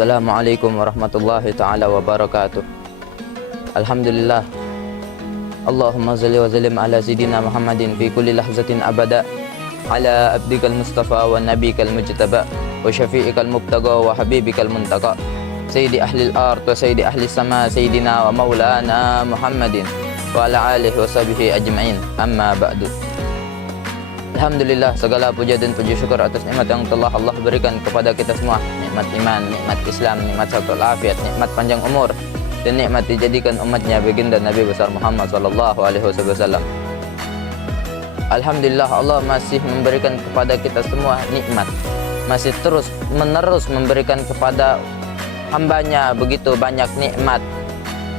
Assalamualaikum warahmatullahi ta'ala wabarakatuh. Alhamdulillah. Allahumma salli wa sallim ala Sayyidina Muhammadin fi kulli lahzatin abada ala abdikal mustafa wa nabikal mujtaba wa syafi'ikal mubtaga wa habibikal muntaka Sayyidi ahlil ard wa sayyidi ahli sama Sayyidina wa maulana Muhammadin wa ala alihi wa sahbihi ajma'in. Amma ba'du. Alhamdulillah, segala puja dan puji syukur atas nikmat yang telah Allah berikan kepada kita semua. Nikmat iman, nikmat Islam, nikmat sehat afiat, nikmat panjang umur, dan nikmat dijadikan umatnya baginda Nabi besar Muhammad sallallahu alaihi wasallam. Alhamdulillah, Allah masih memberikan kepada kita semua nikmat, masih terus menerus memberikan kepada hambanya begitu banyak nikmat,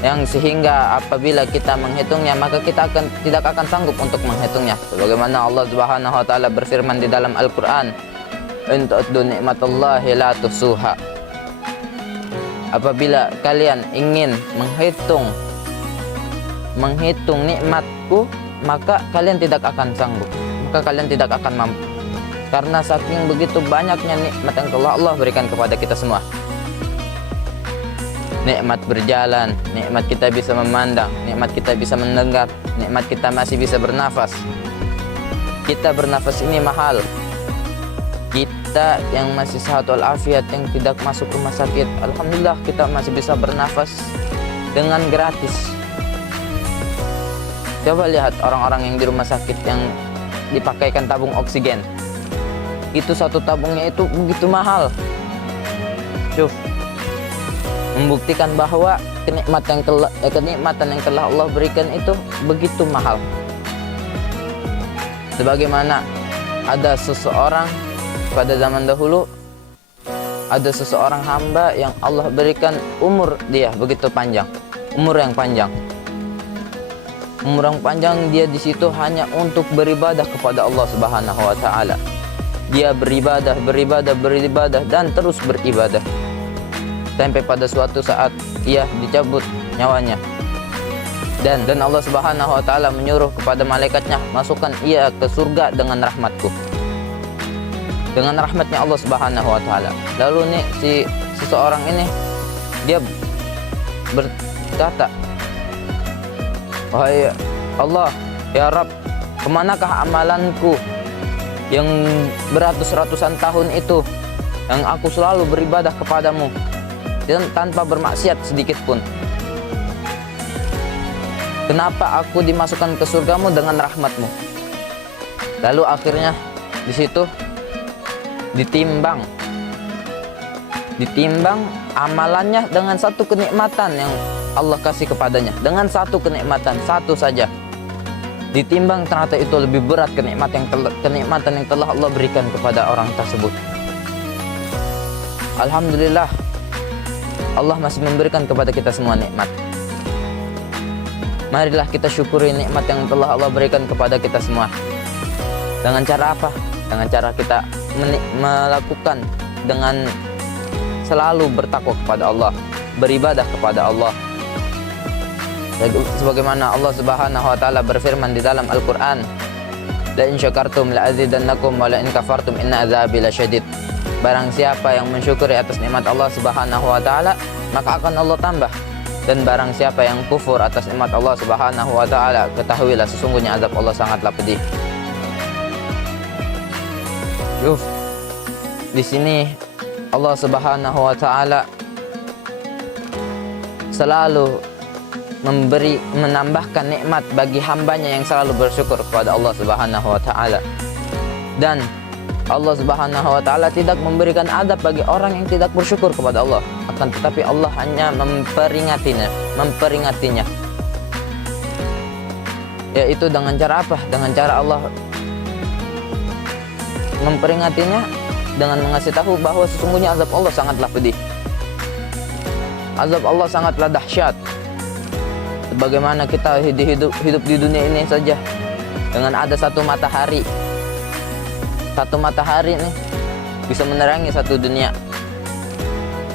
yang sehingga apabila kita menghitungnya maka kita tidak akan sanggup untuk menghitungnya. Sebagaimana Allah Subhanahu wa taala berfirman di dalam Al-Qur'an, "In ta'uddu ni'matallahi la tuhsuha." Apabila kalian ingin menghitung nikmatku, maka kalian tidak akan sanggup, maka kalian tidak akan mampu. Karena saking begitu banyaknya nikmat yang telah Allah berikan kepada kita semua. Nikmat berjalan, nikmat kita bisa memandang, nikmat kita bisa mendengar, nikmat kita masih bisa bernafas. Kita bernafas ini mahal. Kita yang masih sehat walafiat, yang tidak masuk rumah sakit, alhamdulillah kita masih bisa bernafas dengan gratis. Coba lihat orang-orang yang di rumah sakit yang dipakaikan tabung oksigen. Itu satu tabungnya itu begitu mahal. Cuf, membuktikan bahwa kenikmatan yang telah Allah berikan itu begitu mahal. Sebagaimana ada seseorang pada zaman dahulu, ada seseorang hamba yang Allah berikan umur dia begitu panjang, umur yang panjang. Umur yang panjang dia di situ hanya untuk beribadah kepada Allah Subhanahu wa taala. Dia beribadah dan terus beribadah. Sampai pada suatu saat ia dicabut nyawanya, dan Allah Subhanahu wa taala menyuruh kepada malaikatnya, masukkan ia ke surga dengan rahmatku, dengan rahmatnya Allah Subhanahu wa taala. Lalu nih seseorang ini dia berkata, "Wahai Allah, ya Rabb, kemanakah amalanku yang beratus-ratusan tahun itu, yang aku selalu beribadah kepadamu dan tanpa bermaksiat sedikit pun? Kenapa aku dimasukkan ke surgamu dengan rahmatmu?" Lalu akhirnya di situ ditimbang amalannya dengan satu kenikmatan yang Allah kasih kepadanya, dengan satu kenikmatan, satu saja. Ditimbang, ternyata itu lebih berat kenikmatan yang telah Allah berikan kepada orang tersebut. Alhamdulillah, Allah masih memberikan kepada kita semua nikmat. Marilah kita syukuri nikmat yang telah Allah berikan kepada kita semua. Dengan cara apa? Dengan cara kita melakukan dengan selalu bertakwa kepada Allah, beribadah kepada Allah. Sebagaimana Allah Subhanahu wa taala berfirman di dalam Al-Qur'an, "La in syakartum la azidannakum wa la in kafartum inna azabi lasyadid." Barang siapa yang mensyukuri atas nikmat Allah Subhanahu wa taala, maka akan Allah tambah. Dan barang siapa yang kufur atas nikmat Allah Subhanahu wa taala, ketahuilah sesungguhnya azab Allah sangatlah pedih. Di sini Allah Subhanahu wa taala selalu menambahkan nikmat bagi hambanya yang selalu bersyukur kepada Allah Subhanahu wa taala. Dan Allah Subhanahu wa taala tidak memberikan adab bagi orang yang tidak bersyukur kepada Allah, akan tetapi Allah hanya memperingatinya. Yaitu dengan cara apa? Dengan cara Allah memperingatinya dengan mengasih tahu bahwa sesungguhnya azab Allah sangatlah pedih. Azab Allah sangatlah dahsyat. Bagaimana kita hidup di dunia ini saja dengan ada satu matahari nih bisa menerangi satu dunia,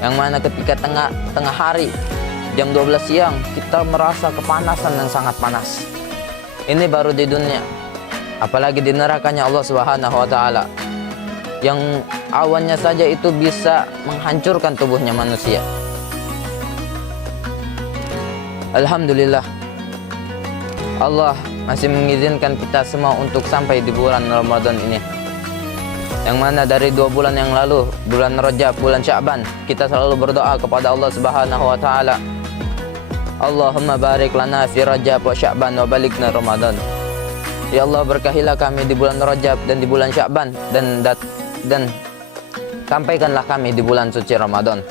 yang mana ketika tengah hari jam 12 siang kita merasa kepanasan yang sangat panas. Ini baru di dunia, apalagi di nerakanya Allah Subhanahu wa taala, yang awannya saja itu bisa menghancurkan tubuhnya manusia. Alhamdulillah, Allah masih mengizinkan kita semua untuk sampai di bulan Ramadan ini, yang mana dari 2 bulan yang lalu, bulan Rajab, bulan Sya'ban, kita selalu berdoa kepada Allah Subhanahu wa taala, Allahumma barik lana fi Rajab wa Sya'ban wa balighna Ramadan. Ya Allah, berkahilah kami di bulan Rajab dan di bulan Sya'ban, dan sampaikanlah kami di bulan suci Ramadan.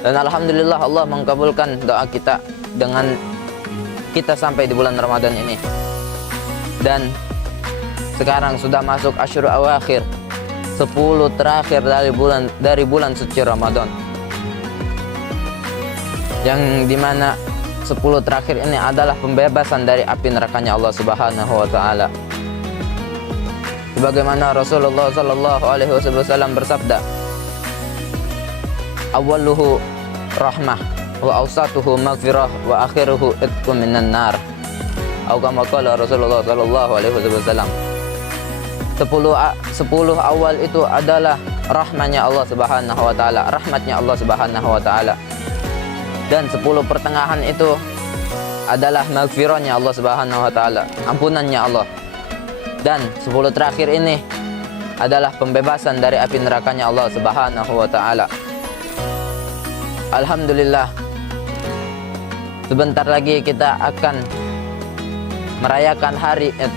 Dan alhamdulillah Allah mengabulkan doa kita dengan kita sampai di bulan Ramadan ini. Dan sekarang sudah masuk Asyurul Awakhir, 10 terakhir dari bulan suci Ramadan, yang dimana 10 terakhir ini adalah pembebasan dari api nerakanya Allah Subhanahu wa taala. Sebagaimana Rasulullah sallallahu alaihi wasallam bersabda, awwaluhu rahmah wa awsatuhu maghfirah wa akhiruhu itqun minan nar. Atau kama qala Rasulullah sallallahu alaihi wasallam. 10 awal itu adalah rahmatnya Allah Subhanahu wa taala, rahmatnya Allah Subhanahu wa taala. Dan 10 pertengahan itu adalah maghfirahnya Allah Subhanahu wa taala, ampunannya Allah. Dan 10 terakhir ini adalah pembebasan dari api nerakanya Allah Subhanahu wa taala. Alhamdulillah, sebentar lagi kita akan merayakan hari Id.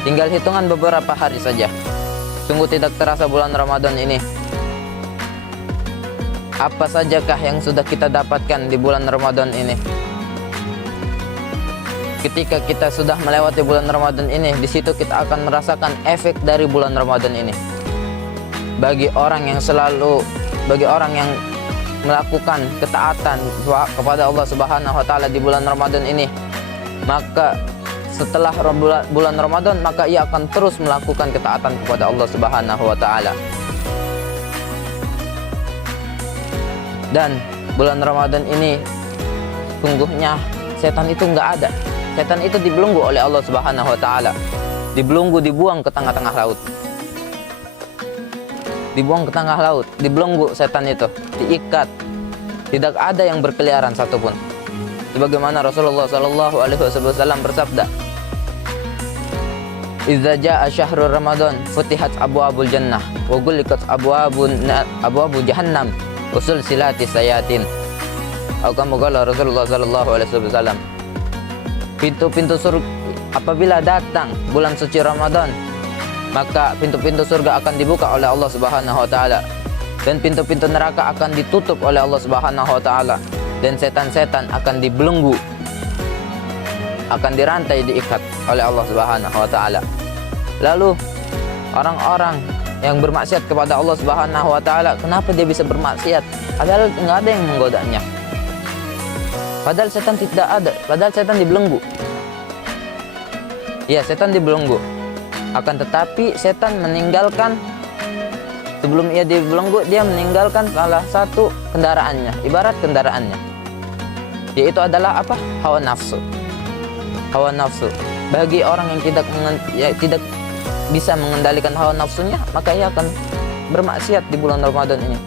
Tinggal hitungan beberapa hari saja. Sungguh tidak terasa bulan Ramadan ini. Apa sajakah yang sudah kita dapatkan di bulan Ramadan ini? Ketika kita sudah melewati bulan Ramadan ini, di situ kita akan merasakan efek dari bulan Ramadan ini. Bagi orang yang melakukan ketaatan kepada Allah Subhanahu wa taala di bulan Ramadan ini, maka setelah bulan Ramadan maka ia akan terus melakukan ketaatan kepada Allah Subhanahu wa taala. Dan bulan Ramadan ini sungguhnya setan itu enggak ada. Setan itu dibelenggu oleh Allah Subhanahu wa taala. Dibelenggu, dibuang ke tengah-tengah laut. Dibuang ke tengah laut, dibelenggu setan itu, diikat. Tidak ada yang berkeliaran satupun. Sebagaimana Rasulullah sallallahu alaihi wasallam bersabda, "Idza jaa syahrul Ramadan futihat abwaabul jannah wa ghulqat abwaabu jahannam wa sulsilati sayatin." Atau kama qala Rasulullah sallallahu alaihi wasallam, pintu-pintu surga apabila datang bulan suci Ramadan, maka pintu-pintu surga akan dibuka oleh Allah Subhanahu wa taala, dan pintu-pintu neraka akan ditutup oleh Allah Subhanahu wa taala, dan setan-setan akan dibelenggu, akan dirantai, diikat oleh Allah Subhanahu wa taala. Lalu orang-orang yang bermaksiat kepada Allah Subhanahu wa taala, kenapa dia bisa bermaksiat? Padahal enggak ada yang menggodanya. Padahal setan tidak ada, padahal setan dibelenggu. Ya, setan dibelenggu. Akan tetapi setan meninggalkan, sebelum ia dibelenggu, dia meninggalkan salah satu kendaraannya, ibarat kendaraannya, yaitu adalah apa? Hawa nafsu. Hawa nafsu. Bagi orang yang tidak bisa mengendalikan hawa nafsunya, maka ia akan bermaksiat di bulan Ramadan ini.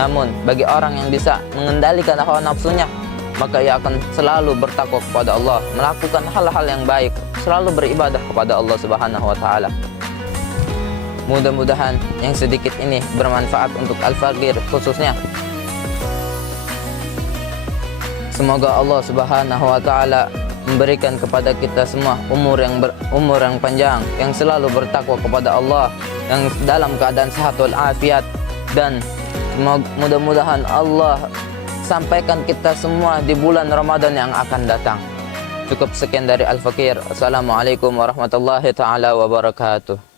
Namun bagi orang yang bisa mengendalikan hawa nafsunya, maka ia akan selalu bertakwa kepada Allah, melakukan hal-hal yang baik, selalu beribadah kepada Allah Subhanahu wa taala. Mudah-mudahan yang sedikit ini bermanfaat untuk Al-Faqir khususnya. Semoga Allah Subhanahu wa taala memberikan kepada kita semua umur yang panjang, yang selalu bertakwa kepada Allah, yang dalam keadaan sehat wal afiat, dan mudah-mudahan Allah sampaikan kita semua di bulan Ramadan yang akan datang. Cukup sekian dari Al-Faqir. Assalamualaikum warahmatullahi taala wabarakatuh.